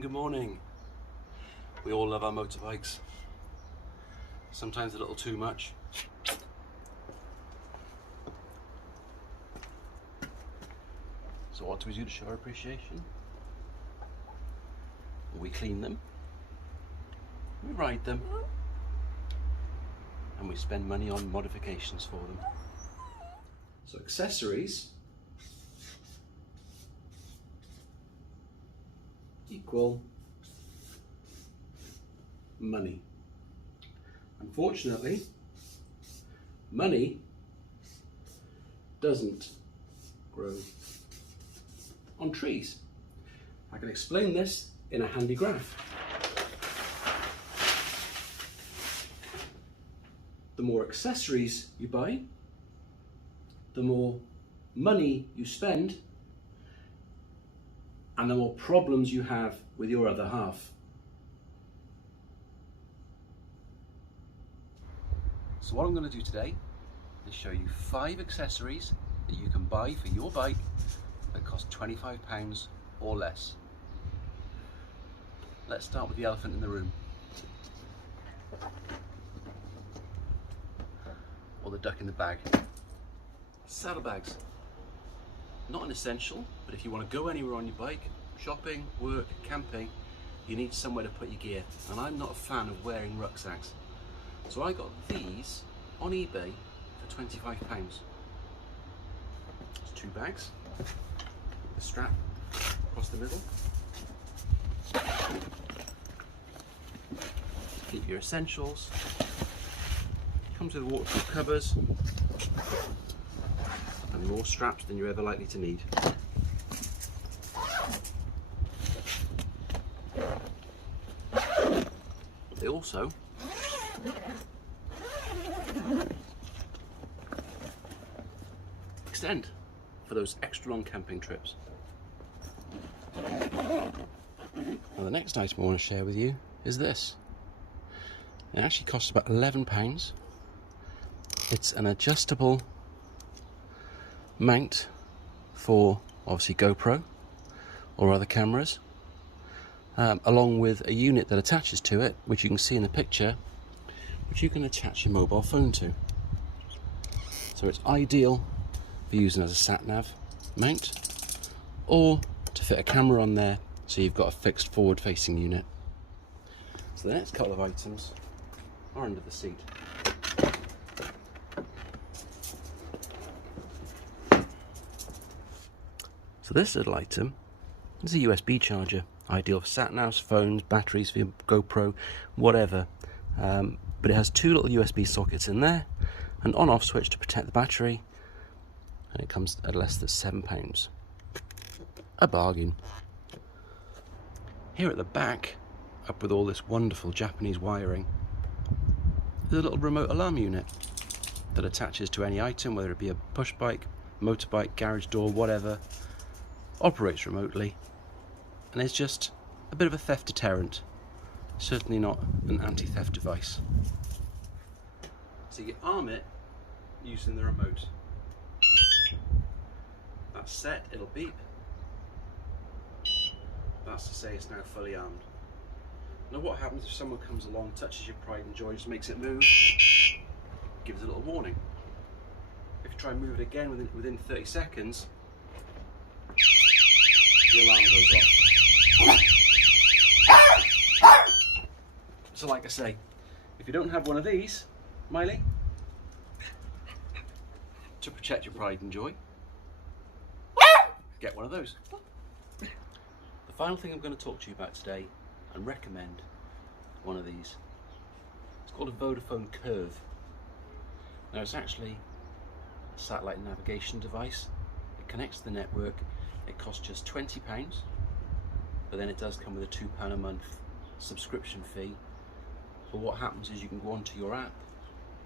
morning, good morning. We all love our motorbikes. Sometimes a little too much. So what do we do to show our appreciation? We clean them, we ride them, and we spend money on modifications for them. So accessories equal money. Unfortunately, money doesn't grow on trees. I can explain this in a handy graph. The more accessories you buy, the more money you spend, and the more problems you have with your other half. So what I'm going to do today is show you 5 accessories that you can buy for your bike that cost £25 or less. Let's start with the elephant in the room, or the duck in the bag. Saddlebags. Not an essential, but if you want to go anywhere on your bike, shopping, work, camping, you need somewhere to put your gear. And I'm not a fan of wearing rucksacks. So I got these on eBay for £25. It's 2 bags, the strap across the middle. Keep your essentials. Comes with waterproof covers and more straps than you're ever likely to need. They also extend for those extra long camping trips. Now the next item I want to share with you is this. It actually costs about £11. It's an adjustable mount for obviously GoPro or other cameras, along with a unit that attaches to it, which you can see in the picture, which you can attach your mobile phone to. So it's ideal for using as a sat-nav mount, or to fit a camera on there so you've got a fixed forward-facing unit. So the next couple of items are under the seat. So this little item is a USB charger, ideal for sat-navs, phones, batteries for your GoPro, whatever. But it has 2 little USB sockets in there, an on-off switch to protect the battery, and it comes at less than £7. A bargain. Here at the back, up with all this wonderful Japanese wiring, is a little remote alarm unit that attaches to any item, whether it be a push bike, motorbike, garage door, whatever. Operates remotely, and is just a bit of a theft deterrent. Certainly not an anti-theft device. So you arm it using the remote. That's set, it'll beep. That's to say it's now fully armed. Now what happens if someone comes along, touches your pride and joy, just makes it move, gives a little warning. If you try and move it again within 30 seconds, the alarm goes off. So like I say, if you don't have one of these, Miley, to protect your pride and joy, get one of those. The final thing I'm going to talk to you about today and recommend one of these. It's called a Vodafone Curve. Now it's actually a satellite navigation device. It connects to the network. It costs just £20, but then it does come with a £2 a month subscription fee. But what happens is you can go onto your app,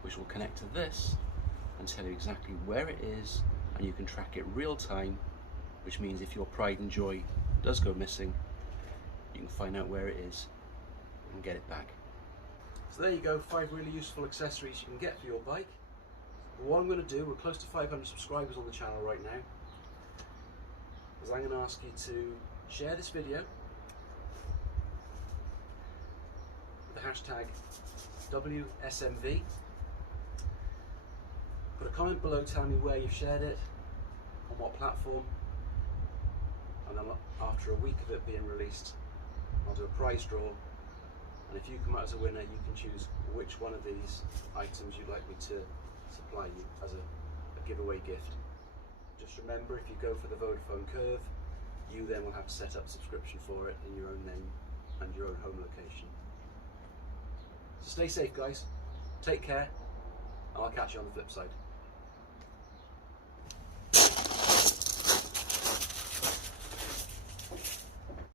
which will connect to this and tell you exactly where it is, and you can track it real time, which means if your pride and joy does go missing, you can find out where it is and get it back. So there you go, 5 really useful accessories you can get for your bike. But what I'm going to do, we're close to 500 subscribers on the channel right now, is I'm going to ask you to share this video hashtag WSMV. Put a comment below telling me where you've shared it, on what platform, and then after a week of it being released, I'll do a prize draw, and if you come out as a winner, you can choose which one of these items you'd like me to supply you as a giveaway gift. Just remember, if you go for the Vodafone Curve, you then will have to set up subscription for it in your own name and your own home location. So stay safe, guys, take care, and I'll catch you on the flip side.